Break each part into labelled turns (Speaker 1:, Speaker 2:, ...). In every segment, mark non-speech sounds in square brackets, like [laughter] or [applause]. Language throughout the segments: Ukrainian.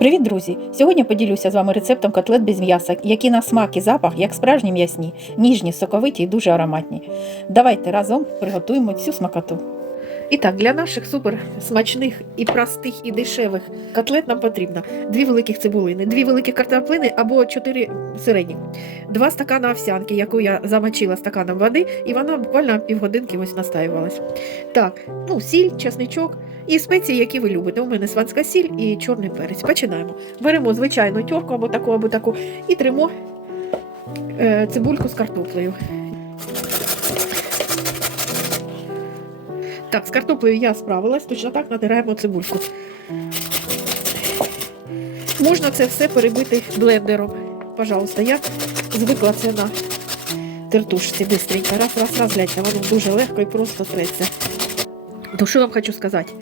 Speaker 1: Привіт, друзі! Сьогодні поділюся з вами рецептом котлет без м'яса, які на смак і запах, як справжні м'ясні, ніжні, соковиті і дуже ароматні. Давайте разом приготуємо цю смакоту. І так, для наших супер смачних і простих і дешевих котлет нам потрібно дві великих цибулини, дві великі картоплини або чотири середні, два стакана овсянки, яку я замочила стаканом води, і вона буквально півгодинки ось настаювалась. Так, ну сіль, чесничок, і спеції, які ви любите. У мене сванська сіль і чорний перець. Починаємо. Беремо звичайну тьорку або таку, або таку, і тримо е, цибульку з картоплею. Так, з картоплею я справилась, точно так натираємо цибульку. Можна це все перебити блендером. Пожалуйста, я звикла це на тертушці бистренько. Раз, раз, раз, гляньте, воно дуже легко і просто треться. То що вам хочу сказати?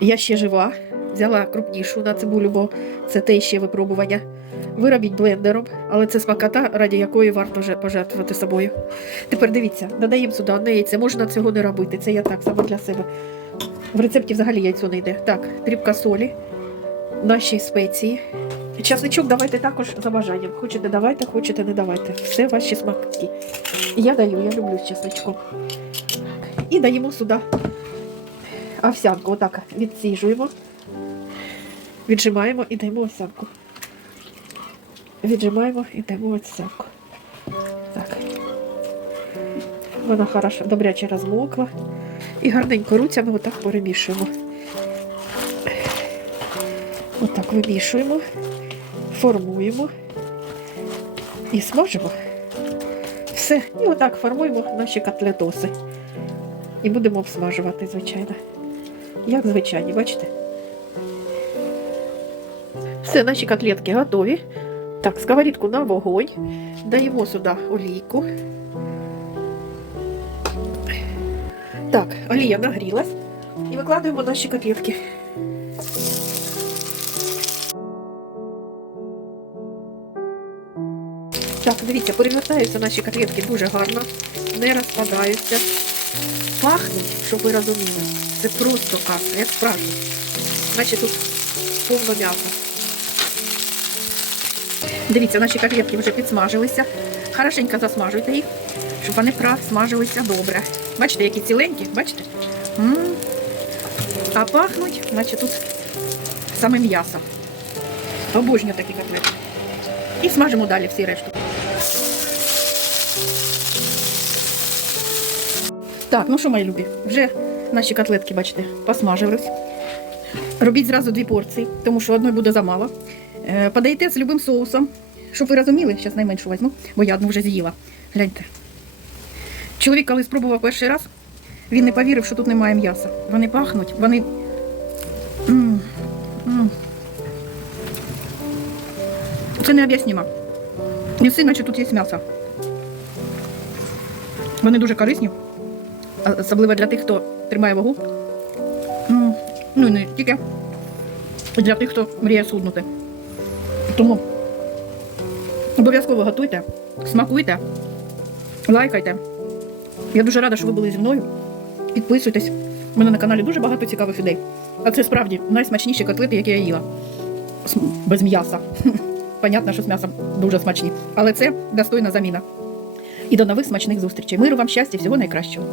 Speaker 1: Я ще жива, взяла крупнішу на цибулю, бо це те ще випробування. Виробіть блендером, але це смакота, раді якої варто вже пожертвувати собою. Тепер дивіться, додаємо сюди одне яйце. Можна цього не робити. Це я так саме для себе. В рецепті взагалі яйцо не йде. Так, дрібка солі, наші спеції. Часничок давайте також за бажанням. Хочете давайте, хочете не давайте. Все ваші смаки. Я даю, я люблю з часничком. І даємо сюди овсянку. Отак відсіжуємо, віджимаємо і даємо овсянку. Віджимаємо і даємо овсянку. Так. Вона хорошо, добряче розмокла. І гарненько руцями отак перемішуємо. Отак вимішуємо, формуємо і смажимо. Все. І отак формуємо наші котлетоси. І будемо обсмажувати, звичайно. Як звичайні, бачите? Все, наші котлетки готові. Так, сковорідку на вогонь. Даємо сюди олійку. Так, олія нагрілась. І викладаємо наші котлетки. Так, дивіться, перевертаються наші котлетки дуже гарно, не розпадаються. Пахнуть, щоб ви розуміли. Це просто каша, як справді. Значить тут повно м'яса. Дивіться, наші котлетки вже підсмажилися. Хорошенько засмажуйте їх, щоб вони просмажилися добре. Бачите, які ціленькі, бачите? М -м -м. А пахнуть, значить тут саме м'ясо. Обожнюю такі котлети. І смажимо далі всі решту. Так, ну що, мої любі, вже наші котлетки, бачите, посмажились. Робіть зразу дві порції, тому що одної буде замало. Е, Подаєте з любим соусом. Щоб ви розуміли, зараз найменшу візьму, бо я одну вже з'їла. Гляньте. Чоловік, коли спробував перший раз, він не повірив, що тут немає м'яса. Вони пахнуть, вони. Це необ'яснимо. Не все, наче тут є м'ясо. Вони дуже корисні, особливо для тих, хто тримає вагу. Ну і не тільки для тих, хто мріє схуднути. Тому обов'язково готуйте, смакуйте, лайкайте. Я дуже рада, що ви були зі мною. Підписуйтесь. У мене на каналі дуже багато цікавих ідей. А це справді найсмачніші котлети, які я їла. Без м'яса. [laughs] Понятно, що з м'ясом дуже смачні. Але це достойна заміна. І до нових смачних зустрічей. Миру вам щастя, всього найкращого.